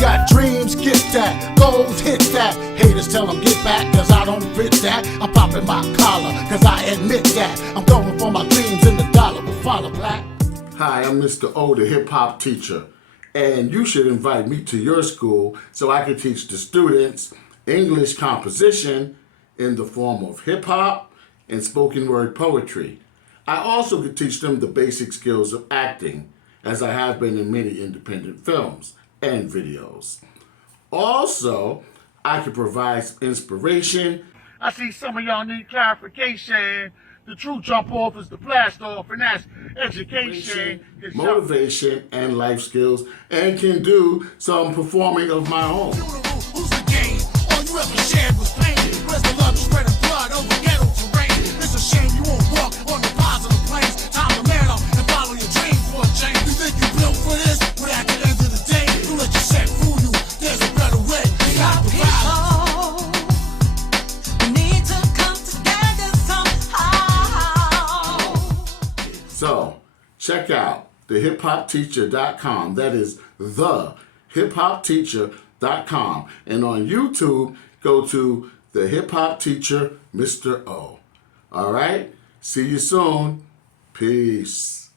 got dreams, get that. Goals, hit that. Haters tell them get back, cause I don't fit that. I'm popping my collar, cause I admit that. I'm going for my dreams and the dollar will follow black. Hi, I'm Mr. O, the hip-hop teacher. And you should invite me to your school so I can teach the students English composition in the form of hip-hop and spoken word poetry. I also could teach them the basic skills of acting, as I have been in many independent films and videos. Also, I can provide some inspiration. I see some of y'all need clarification. The true jump off is the blast off, and that's education, motivation, and life skills, and can do some performing of my own. Who's the game? All you ever shared was pain. Where's the love you spreading blood over ghetto terrain? It's a shame you won't walk on the positive planes. Time to man up and follow your dream for a change. You think you built for this? But at the end of the day, don't let your set fool you. There's a better way. We got the violence. So, check out thehiphopteacher.com. That is thehiphopteacher.com. And on YouTube, go to the Hip Hop Teacher, Mr. O. All right? See you soon. Peace.